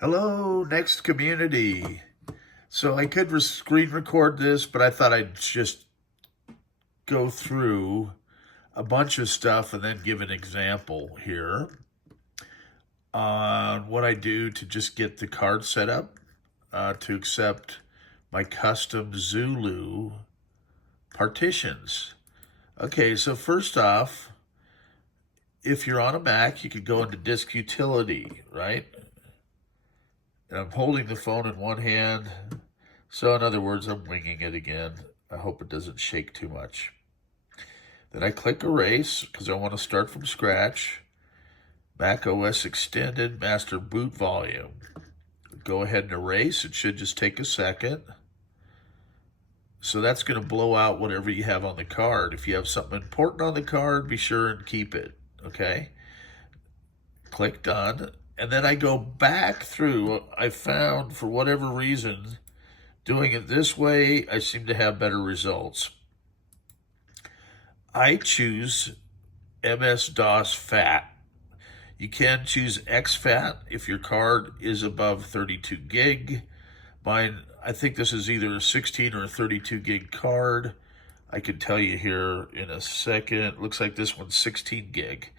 Hello, Next community. So I could screen record this, but I thought I'd just go through a bunch of stuff and then give an example here on what I do to just get the card set up to accept my custom Zulu partitions. Okay, so first off, if you're on a Mac, you could go into Disk Utility, right? And I'm holding the phone in one hand. So in other words, I'm winging it again. I hope it doesn't shake too much. Then I click Erase because I want to start from scratch. Mac OS Extended Master Boot Volume. Go ahead and erase. It should just take a second. So that's going to blow out whatever you have on the card. If you have something important on the card, be sure and keep it, okay? Click Done. And then I go back through. I found, for whatever reason, doing it this way, I seem to have better results. I choose MS-DOS FAT. You can choose exFAT if your card is above 32 gig. Mine, I think this is either a 16 or a 32 gig card. I can tell you here in a second. Looks like this one's 16 gig.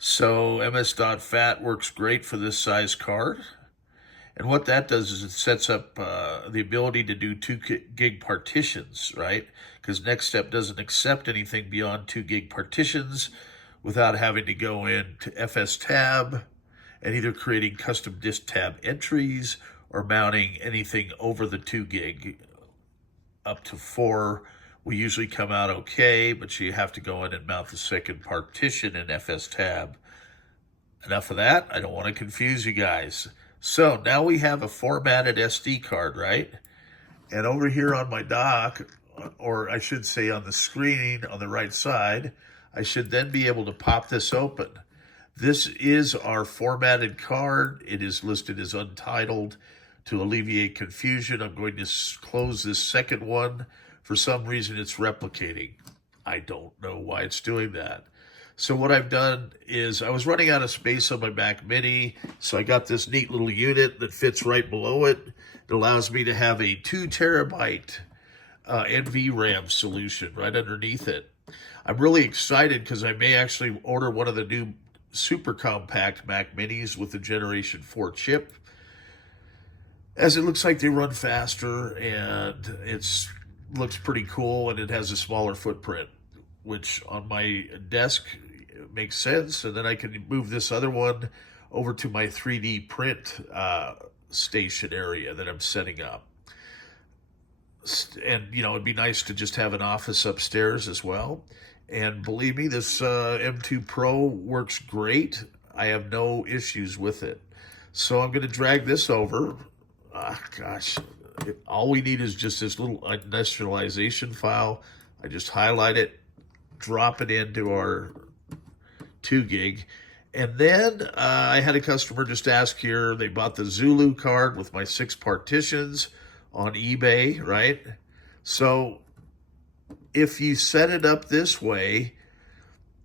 So MS.FAT works great for this size card. And what that does is it sets up the ability to do 2 gig partitions, right? Because NeXTstep doesn't accept anything beyond 2 gig partitions without having to go into FS tab and either creating custom disk tab entries or mounting anything over the 2 gig up to 4. We usually come out okay, but you have to go in and mount the second partition in FS tab. Enough of that. I don't want to confuse you guys. So now we have a formatted SD card, right? And over here on my dock, or I should say on the screen on the right side, I should then be able to pop this open. This is our formatted card. It is listed as untitled. To alleviate confusion, I'm going to close this second one. For some reason, it's replicating. I don't know why it's doing that. So what I've done is I was running out of space on my Mac Mini, so I got this neat little unit that fits right below it. It allows me to have a 2 terabyte NVRAM solution right underneath it. I'm really excited because I may actually order one of the new super compact Mac Minis with the Generation 4 chip, as it looks like they run faster and looks pretty cool, and it has a smaller footprint, which on my desk makes sense. And then I can move this other one over to my 3D print station area that I'm setting up. And, you know, it'd be nice to just have an office upstairs as well. And believe me, this M2 Pro works great. I have no issues with it. So I'm going to drag this over. Gosh, all we need is just this little industrialization file. I just highlight it, drop it into our 2 gig. And then I had a customer just ask here, they bought the Zulu card with my 6 partitions on eBay, right? So if you set it up this way,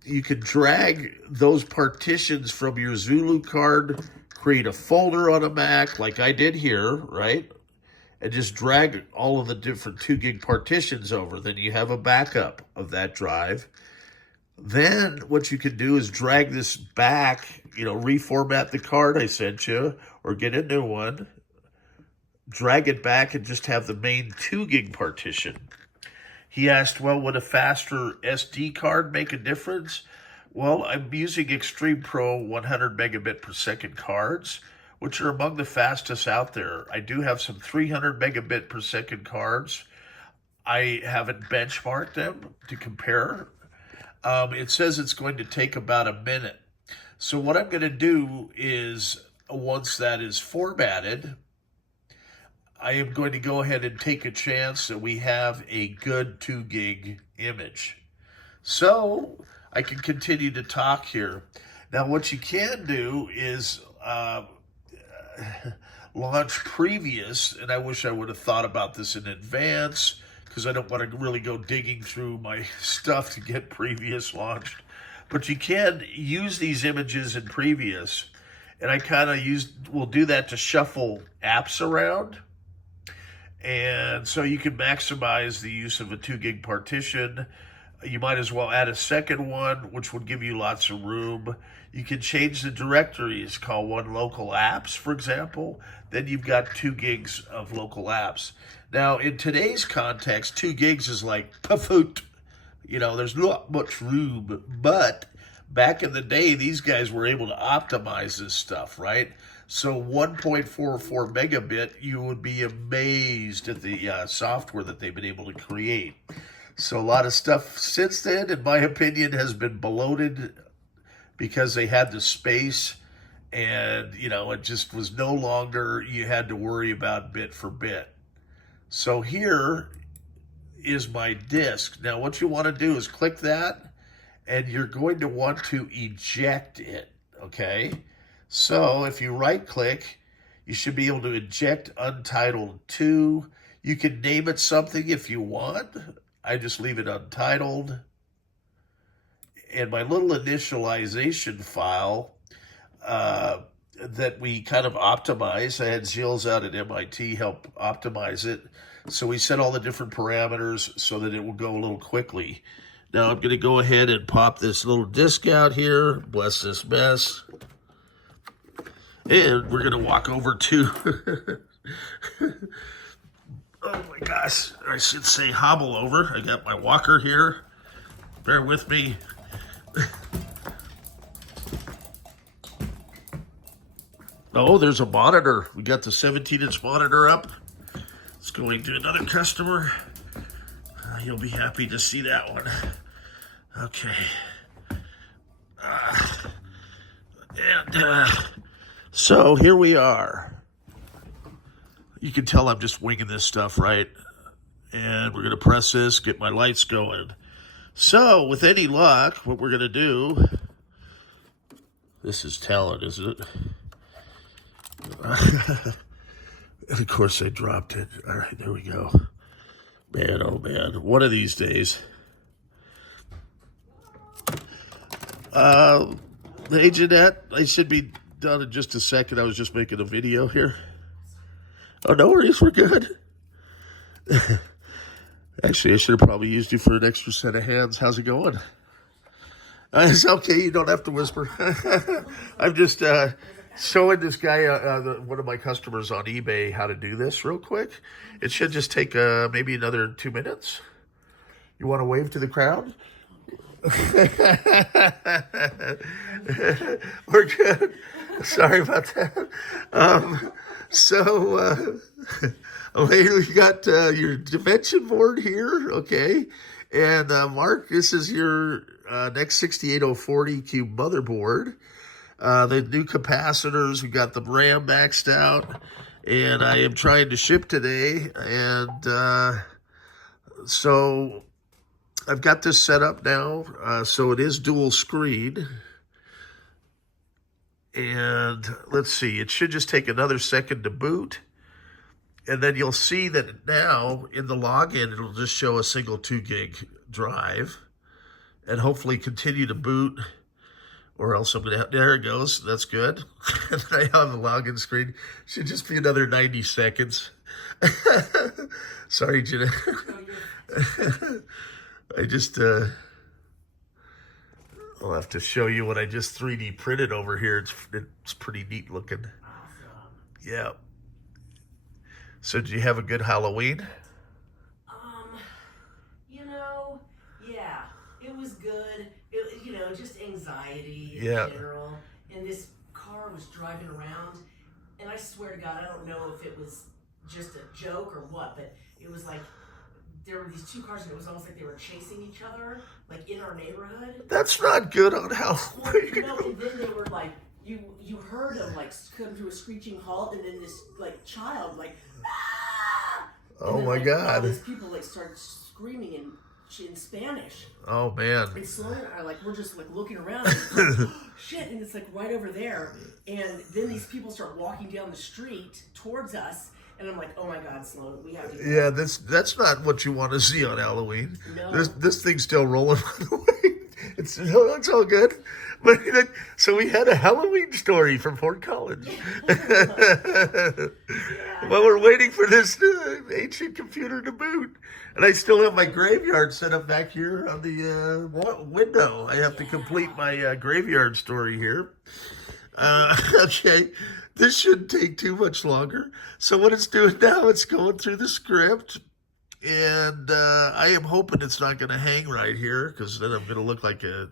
you can drag those partitions from your Zulu card, create a folder on a Mac like I did here, right? And just drag all of the different 2 gig partitions over. Then you have a backup of that drive. Then what you can do is drag this back, you know, reformat the card I sent you or get a new one, drag it back and just have the main 2 gig partition. He asked, well, would a faster SD card make a difference? Well, I'm using Exteme Proo 100 megabit per second cards, which are among the fastest out there. I do have some 300 megabit per second cards. I haven't benchmarked them to compare. It says it's going to take about a minute. So what I'm going to do is, once that is formatted, I am going to go ahead and take a chance that we have a good 2 gig image. So I can continue to talk here. Now what you can do is launch previous, and I wish I would have thought about this in advance because I don't want to really go digging through my stuff to get previous launched. But you can use these images in previous, And I kind of will do that to shuffle apps around. And so you can maximize the use of a 2 gig partition. You might as well add a second one, which would give you lots of room. You can change the directories, call one local apps, for example. Then you've got 2 gigs of local apps. Now, in today's context, 2 gigs is like pafoot. You know, there's not much room. But back in the day, these guys were able to optimize this stuff, right? So 1.44 megabit, you would be amazed at the software that they've been able to create. So a lot of stuff since then, in my opinion, has been bloated because they had the space, and, you know, it just was no longer, you had to worry about bit for bit. So here is my disk. Now what you want to do is click that, and you're going to want to eject it, okay? So if you right click, you should be able to eject Untitled 2. You can name it something if you want. I just leave it untitled. And my little initialization file that we kind of optimize, I had Zills out at MIT help optimize it. So we set all the different parameters so that it will go a little quickly. Now I'm going to go ahead and pop this little disk out here. Bless this mess. And we're going to walk over to, oh my gosh, I should say hobble over. I got my walker here. Bear with me. Oh, there's a monitor. We got the 17-inch monitor up. It's going to another customer. You'll be happy to see that one. Okay. So here we are. You can tell I'm just winging this stuff, right? And we're going to press this, get my lights going. So with any luck, what we're going to do, this is talent, isn't it? And of course I dropped it. All right, there we go. Man, oh man, one of these days. Hey Jeanette, I should be done in just a second. I was just making a video here. Oh, no worries, we're good. Actually, I should have probably used you for an extra set of hands. How's it going? It's okay, you don't have to whisper. I'm just showing this guy, one of my customers on eBay, how to do this real quick. It should just take maybe another 2 minutes. You want to wave to the crowd? We're good. Sorry about that. Here we got your dimension board here, okay? And Mark, this is your NeXT 8040 motherboard. The new capacitors, we got the RAM maxed out, and I am trying to ship today. And so I've got this set up now, so it is dual screen. And let's see, it should just take another second to boot. And then you'll see that now in the login, it'll just show a single 2 gig drive and hopefully continue to boot, or else I'm going to have, there it goes. That's good. And then I have the login screen. Should just be another 90 seconds. Sorry, Jenna. I just, I'll have to show you what I just 3D printed over here. It's pretty neat looking. Awesome. Yeah. So did you have a good Halloween? Yeah, it was good. Just anxiety in general. And this car was driving around, and I swear to God, I don't know if it was just a joke or what, but it was like there were these two cars, and it was almost like they were chasing each other, like in our neighborhood. That's not good on Halloween. Well, and then they were like, you heard them like come to a screeching halt, and then this like child like, ah! Oh then, my God! All these people like started screaming in Spanish. Oh man! And Sloan and I we're just like looking around, and it's like, oh, shit, and it's like right over there, and then these people start walking down the street towards us. And I'm like, oh my God, Sloan, we have to go. Yeah, that's not what you want to see on Halloween. No. This thing's still rolling, by the way. It's all good. But so we had a Halloween story from Fort Collins. While we're waiting for this ancient computer to boot. And I still have my graveyard set up back here on the window. I have to complete my graveyard story here. Okay, this shouldn't take too much longer. So what it's doing now, it's going through the script. And I am hoping it's not going to hang right here, because then I'm going to look like a...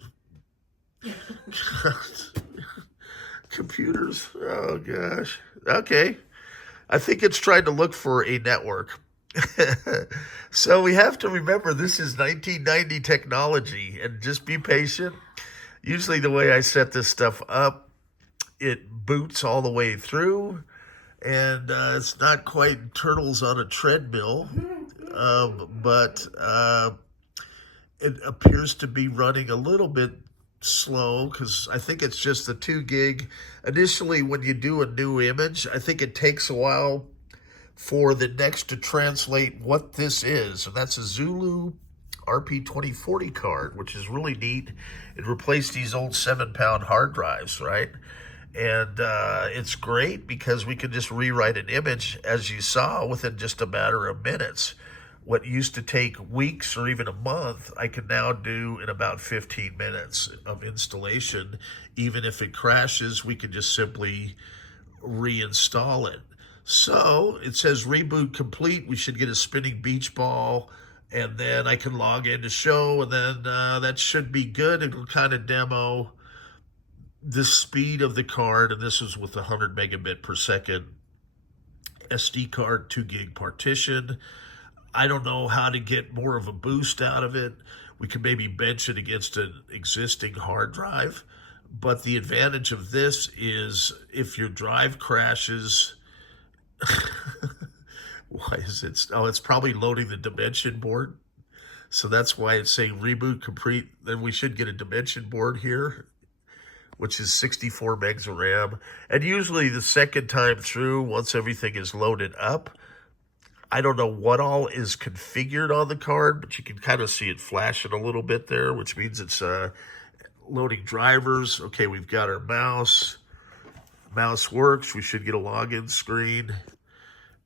Computers. Oh, gosh. Okay. I think it's trying to look for a network. So we have to remember this is 1990 technology, and just be patient. Usually the way I set this stuff up, it boots all the way through, and it's not quite turtles on a treadmill, but it appears to be running a little bit slow, because I think it's just the 2 gig. Initially, when you do a new image, I think it takes a while for the Next to translate what this is. And that's a ZULU RP2040 card, which is really neat. It replaced these old 7-pound hard drives, right? And it's great because we can just rewrite an image, as you saw, within just a matter of minutes. What used to take weeks or even a month, I can now do in about 15 minutes of installation. Even if it crashes, we can just simply reinstall it. So it says reboot complete. We should get a spinning beach ball, and then I can log in to show, and then that should be good. It'll kind of demo the speed of the card, and this is with 100 megabit per second SD card, 2 gig partition. I don't know how to get more of a boost out of it. We can maybe bench it against an existing hard drive. But the advantage of this is if your drive crashes, why is it? Oh, it's probably loading the dimension board. So that's why it's saying reboot complete. Then we should get a dimension board here, which is 64 megs of RAM. And usually the second time through, once everything is loaded up, I don't know what all is configured on the card, but you can kind of see it flashing a little bit there, which means it's loading drivers. Okay, we've got our mouse. Mouse works. We should get a login screen.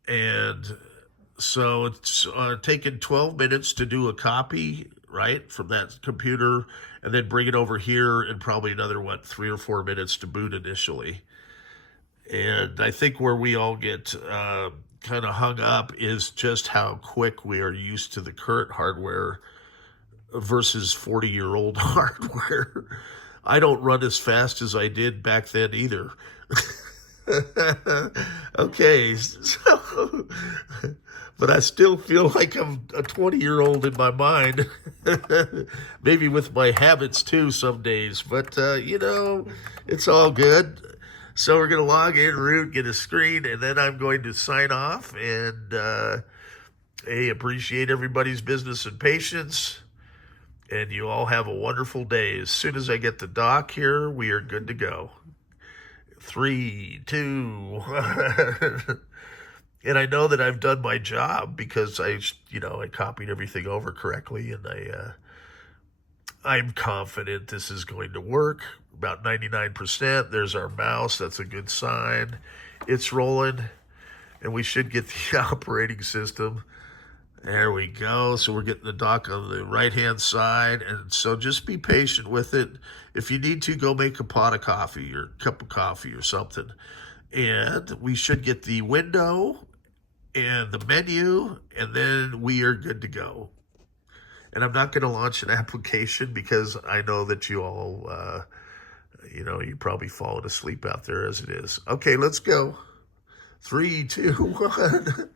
And so it's taken 12 minutes to do a copy, right, from that computer, and then bring it over here, and probably another, 3 or 4 minutes to boot initially. And I think where we all get kind of hung up is just how quick we are used to the current hardware versus 40-year-old hardware. I don't run as fast as I did back then either. Okay, so, but I still feel like I'm a 20-year-old in my mind. Maybe with my habits too some days, but you know, it's all good. So we're going to log in, root, get a screen, and then I'm going to sign off. And hey, appreciate everybody's business and patience. And you all have a wonderful day. As soon as I get the dock here, we are good to go. 3, 2, 1. And I know that I've done my job because I copied everything over correctly, and I'm confident this is going to work. About 99%. There's our mouse. That's a good sign. It's rolling, and we should get the operating system. There we go. So we're getting the dock on the right-hand side, and so just be patient with it. If you need to, go make a pot of coffee or a cup of coffee or something. And we should get the window and the menu, and then we are good to go. And I'm not going to launch an application because I know that you all, you're probably falling asleep out there as it is. Okay, let's go. 3, 2, 1.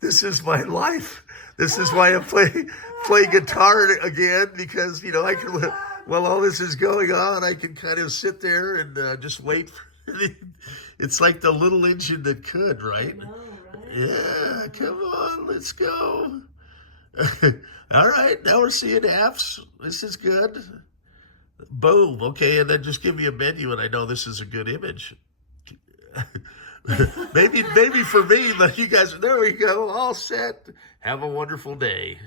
This is my life. This is why I play guitar again, because I can, while all this is going on, I can kind of sit there and just wait for it. It's like the little engine that could, right? I know, right? Yeah, come on, let's go. All right, now we're seeing F's. This is good. Boom. Okay, and then just give me a menu, and I know this is a good image. maybe for me, but you guys, there we go, all set. Have a wonderful day.